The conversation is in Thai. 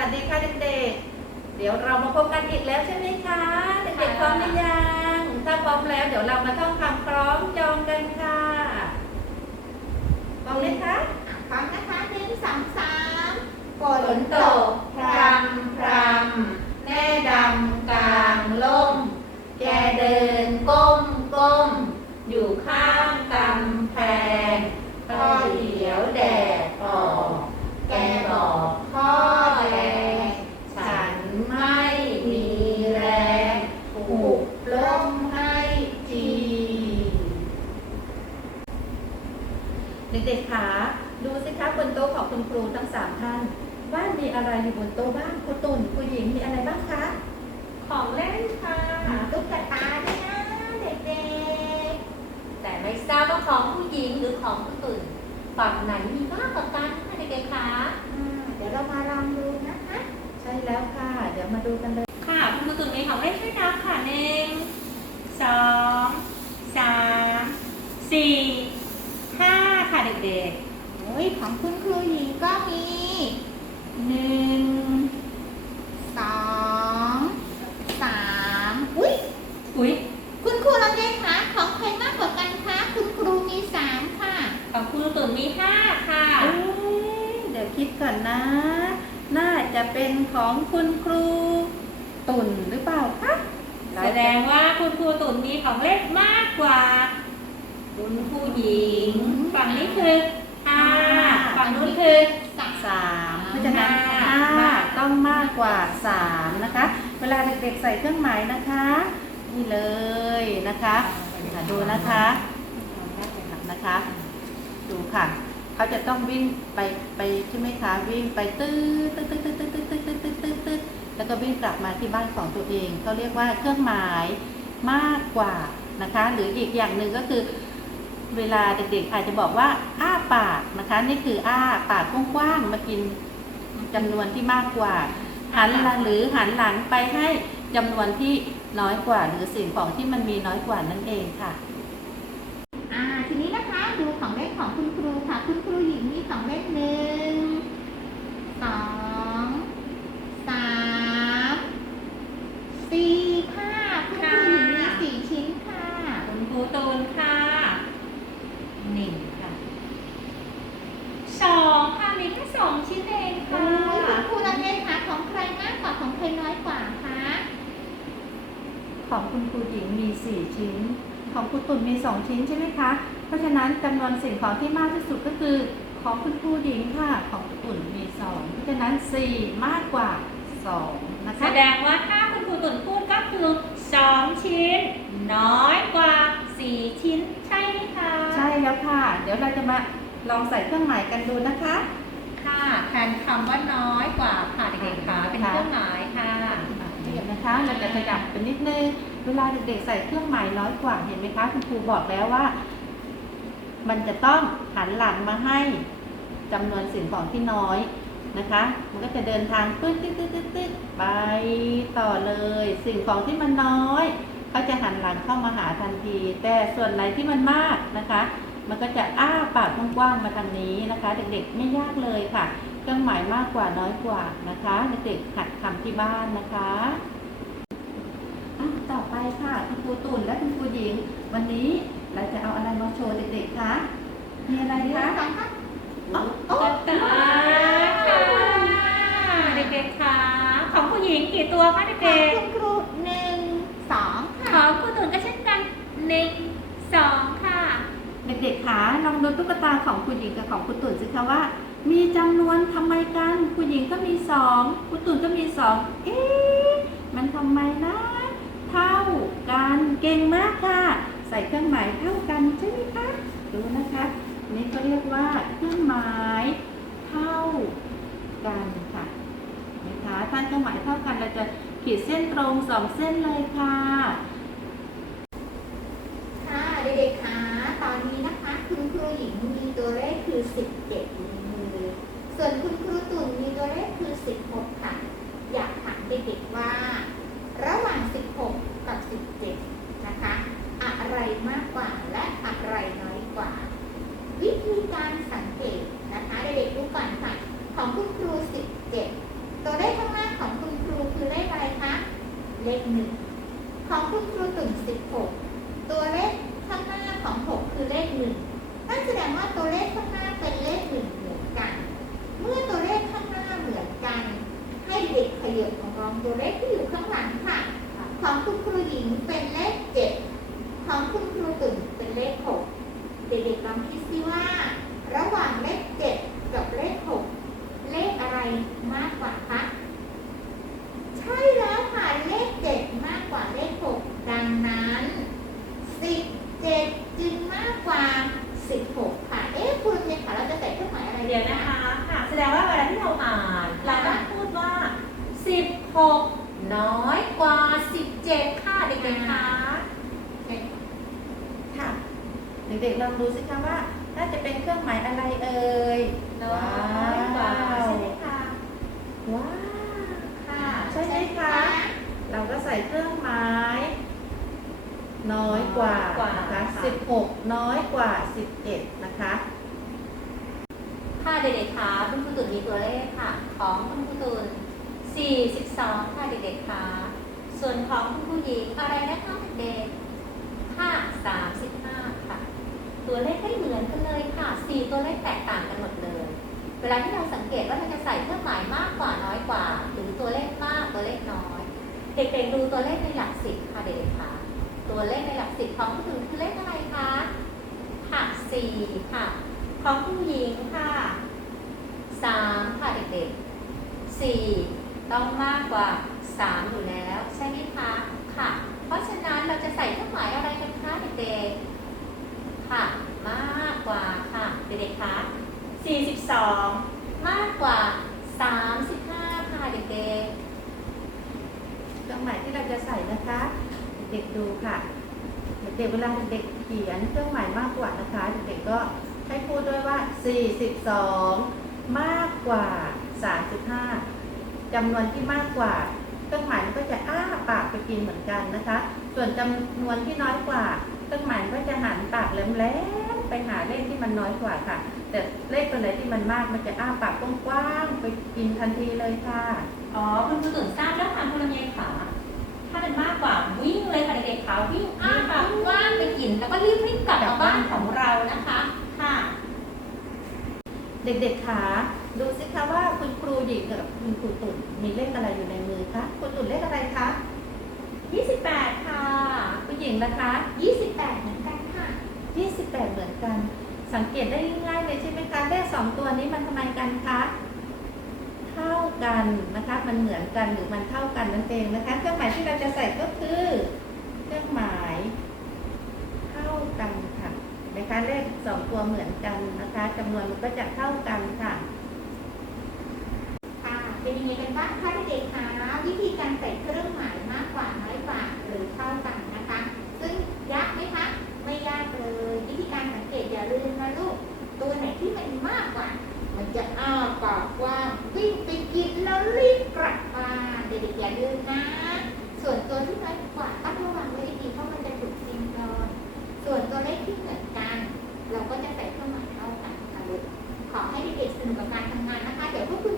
วัสดีค่ะเด็กๆ เดี๋ยวเรามาพบกันอีกแล้วใช่ไหมคะ เด็กๆพร้อมหรือยัง ถ้าพร้อมแล้วเดี๋ยวเรามาท่องคำพร้อมจองกันค่ะพร้อมไหมคะพร้อมนะคะหนึ่งสองสามฝฝนตกพรำพรำแม่ดำกลางล่ม แกเดินก้มก้ม อยู่ข้างกำแพงพอเดี๋ยวแดดออก แกบอกพ่อแรงฉันไม่มีแรงผูกล่มให้จี เด็กๆคะดูสิคะบนโต๊ะของคุณครูทั้งสามท่าน ว่ามี อะไรอยู่บนโต๊ะบ้างครูตุ่นครูหญิงมีอะไรบ้างคะ ของเล่นค่ะตุ๊กตาด้วยนะเด็กแต่ไม่ทราบว่าของผู้หญิงหรือของผู้ตุ่นฝั่งไหนมีมากกว่ากันคะเด็กๆคะๆอ่าเดี๋ยวเรามาลองดูนะคะ ใช่แล้วค่ะ เดี๋ยวมาดูกันเลย ค่ะคุณผู้ตุ่นมีของเล่นช่วยนับค่ะหนึ่งสองสามสี่ห้าค่ะเด็ก โอ้ยของคุณครูหญิงก็มีหนึ่งสองสามอุ้ย ๆอุ้ย คุณครูลำเยคะของใครมากกว่ากันคะ คุณครูมีสามค่ะ ของคุณตุ่นมีห้าค่ะ เอ๊ะเดี๋ยวคิดก่อนนะ น่า จะเป็นของคุณครูตุ่นหรือเปล่าคะเราแสจะดงว่าคุณครูตุ่นมีของเล่นมากกว่า คุณผู้หญิง ฝั่งนี้คือห้าฝั่งนู้นคือสามสามเพราะฉะนั้นห้าห้าต้องมากกว่าสามนะคะ เวลาเด็กๆใส่เครื่องหมายนะคะ นี่เลยนะคะอะดูนะคะนะคะ ดูค่ะ เขาจะต้องวิ่งไปไปใช่ไหมคะวิ่งไปตื้อตื้อตื้อตื้อตื้อตื้อตื้อตื้อตื้อตื้อแล้วก็วิ่งกลับมาที่บ้านของตัวเองเขาเรียกว่าเครื่องหมายมากกว่านะคะ หรืออีกอย่างหนึ่งก็คือเวลาเด็กๆอาจจะบอกว่าอ้าปากนะคะ นี่คืออ้าปากกว้างๆมากินจำนวนที่มากกว่า หันหลังหรือหันหลังไปให้จำนวนที่น้อยกว่า หรือสิ่งของที่มันมีน้อยกว่านั่นเองค่ะ อ่าทีนี้นะคะดูของเล่นของคุณครูค่ะ คุณครูหญิงมีของเล่นหนึ่งสองสามสี่ค่ะคุณครูหญิงมีสี่ชิ้นค่ะ คุณครูตูนค่ะหนึ่งค่ะสองค่ะมีแค่สองชิ้นเอง โอ้ ค่ะ ยคุณครูลำเล่นคะของใครมากกว่าของใครน้อยกว่าคะ ของ คุณครูหญิงมี 4 ชิ้น ของครูตุ่นมี 2 ชิ้นใช่ไหมคะ เพราะฉะนั้นจำนวนสิ่งของที่มากที่สุดก็คือของคุณครูหญิงค่ะ ของครูตุ่นมี 2 เพราะฉะนั้น 4 มากกว่า 2 นะแสคะดงว่าถ้าคุณครูตุ่นพูดก็คือสองชิ้น น้อยกว่าสี่ชิ้นใช่ไหมคะ ใช่แล้วค่ะ เดี๋ยวเราจะมาลองใส่เครื่องหมายกันดูนะคะ ค่ะแทนคำว่าน้อยกว่าค่ะเด็กๆค่ะเป็นเครื่องหมายค่ะ เดี๋ยวนะคะเราจะขยับไปนิดนึง เวลาเด็กๆใส่เครื่องหมายน้อยกว่าเห็นไหมคะคุณครูบอกแล้วว่า มันจะต้องหันหลังมาให้จำนวนสิ่งของที่น้อยนะคะ มันก็จะเดินทางตึ๊ดตึ๊ดตึ๊ดตึ๊ดตึ๊ดไปต่อเลย สิ่งของที่มันน้อยเขาจะหันหลังเข้ามาหาทันที แต่ส่วนไหนที่มันมากนะคะ มันก็จะอ้าปากกว้างๆมาทางนี้นะคะ เด็กๆไม่ยากเลยค่ะ เครื่องหมายมากกว่าน้อยกว่านะคะ เด็กๆหัดทำที่บ้านนะคะ ต่อไปค่ะคุณครูตุ่นและคุณครูหญิง วันนี้เราจะเอาอะไรมาโชว์เด็กๆคะมีอะไรหนึ่งคะสองสามอ๋อโอ้ตาค่ะเด็กๆค่ะของผู้หญิงกี่ตัวคะของเด็กคุณครูหนึ่งสองๆขค่ะองคุณตุ่นก็เช่นกันหนึ่งสองค่ะ เด็กๆคะลองดูตุ๊กตาของคุณหญิงกับของคุณตุ่นสิคะว่า มีจำนวนทำไมกันคุณหญิงก็มีสองคุณตุ่นก็มีสองเอ๊ะมันทำไมนะ เท่ากันเก่งมากค่ะ ใส่เครื่องหมายเท่ากันใช่ไหมคะดูนะคะ นี่ก็เรียกว่าเครื่องหมายเท่ากันค่ะนะคะถ้าเครื่องหมายเท่ากันเราจะขีดเส้นตรงสองเส้นเลยค่ะค่ะเด็กๆคะตอนนี้นะคะคุณครูหญิงมีตัวเลขคือ 17อยู่ในมือส่วนคุณครูตุ่นมีตัวเลขคือ 16 ค่ะ อยากถามเด็กๆว่า ระหว่าง 16 กับ 17 นะคะ อะไรมากกว่าและอะไรน้อยกว่า วิธีการสังเกตนะคะ เด็กๆดูก่อนค่ะ ของคุณครู 17 ตัวเลขข้างหน้าของคุณครูคือเลขอะไรคะ เลขหนึ่ง ของ คุณครูตุ่นสิบหกตัวเลขข้างหน้าของหกคือเลขหนึ่งนั่นแสดงว่าตัวเลขข้างหน้าเป็นเลขหนึ่งเหมือนกัน เมื่อตัวเลขข้างหน้าเหมือนกัน ให้เด็กขยับมามองตัวเลขที่อยู่ข้างหลังค่ะ ของคุณครูหญิงเป็นเลขเจ็ดของคุณครูตุ่นเป็นเลขหกเด็กๆลองคิดสิว่า ระหว่างเลขเจ็ดกับเลขหกเลขอะไรมากกว่าคะใช่แล้วค่ะเลขเจ็ดมากกว่าเลขหกดังนั้นสิบเจ็ดจึงมากกว่าสิบหกค่ะ เอ๊ะคุณเนี่ยค่ะเราจะใส่เครื่องหมายอะไร เดี๋ยวนะคะค่ะ แสดงว่าเวลาที่เราอ่านเราต้องพูดว่า 16น้อยกว่า 17 ค่ะเด็กๆคะค่ะเด็กๆลองดูสิคะว่าน่าจะเป็นเครื่องหมายอะไรเอ่ยน้อยกว่าใช่ไหมคะว้าวค่ะใช่ไหมคะเราก็ใส่เครื่องหมาย น้อยกว่านะคะสิบหกน้อยกว่าสิบเจ็ดนะคะค่ะเด็กๆคะคุณครูตุนมีตัวเลขค่ะ ของคุณครูตุน 42 ค่ะเด็กๆคะส่วนของคุณครูหญิงอะไรนะคะเด็กๆค่ะ35 ค่ะ ตัวเลขไม่เหมือนกันเลยค่ะ 4 ตัวเลขแตกต่างกันหมดเลย เวลาที่เราสังเกตว่าเราจะใส่เครื่องหมายมากกว่าน้อยกว่า หรือตัวเลขมากตัวเลขน้อย เด็กๆดูตัวเลขในหลักสิบค่ะเด็กๆคะตัวเลขในหลักสิบของคุณครูคือเลขอะไรคะค่ะ4ค่ะ ของคุณหญิงค่ะสามค่ะเด็กๆสี่ ต้องมากกว่าสามอยู่แล้ว ใช่ไหมคะ ค่ะ เพราะฉะนั้นเราจะใส่เครื่องหมายอะไรกันคะเด็กๆค่ะ มากกว่าค่ะเด็กๆคะสี่สิบสองมากกว่าสามสิบห้าค่ะเด็กเครื่องหมายที่เราจะใส่นะคะ เด็กๆดูค่ะ เด็กๆเวลาเด็กๆเขียนเครื่องหมายมากกว่านะคะ เด็กๆก็ให้พูดด้วยว่า 42 มากกว่า 35 จำนวนที่มากกว่าเครื่องหมายมันก็จะอ้าปากไปกินเหมือนกันนะคะ ส่วนจำนวนที่น้อยกว่าเครื่องหมายมันก็จะหันปากแหลมๆไปหาเลขที่มันน้อยกว่าค่ะ แต่เลขตัวไหนที่มันมากมันจะอ้าปากกว้างๆไปกินทันทีเลยค่ะๆอ๋อคุณครูตื่นทราบแล้วค่ะคุณลำไยขาถ้าเป็นมากกว่าวิ่งเลยค่ะเด็กๆขาวิ่งอ้าปากกว้างไปกินแล้วก็รีบวิ่งกลับมาบ้านของเรานะคะค่ะ เด็กๆขา ดูสิคะว่าคุณครูหญิงกับคุณครูตุ่นมีเลขอะไรอยู่ในมือคะคุณตุ่นเลขอะไรคะ28 ค่ะ คุณหญิงนะคะยี่สิบแปดเหมือนกันค่ะ 28 เหมือนกัน สังเกตได้ง่ายๆเลยใช่ไหมคะเลขสองตัวนี้มันทำไมกันคะเท่ากันนะคะ มันเหมือนกันหรือมันเท่ากันนั่นเองนะคะเครื่องหมายที่เราจะใส่ก็คือเครื่องหมายเท่ากันค่ะเห็นไหมคะเลขสองตัวเหมือนกันนะคะจำนวนมันก็จะเท่ากันค่ะค่ะ เป็นยังไงกันบ้างคะเด็กๆคะวิธีการใส่เครื่องหมายมากกว่าน้อยกว่าหรือเท่ากันนะคะ ซึ่งยากไหมคะไม่ยากเลย วิธีการสังเกตอย่าลืมนะลูกตัวไหนที่มันมากกว่า มันจะอ้าปากกว้างวิ่งไปกินแล้วรีบกลับมาเด็กๆอย่าลืมนะ ส่วนตัวที่น้อยกว่าต้องระวังไว้ดีเพราะมันจะถูกกินก่อนส่วนตัวเลขที่เหมือนกัน เราก็จะใส่เครื่องหมายเท่ากันค่ะลูกขอให้เด็กๆสนุกกับการทำงานนะคะเดี๋ยวพวกคุณ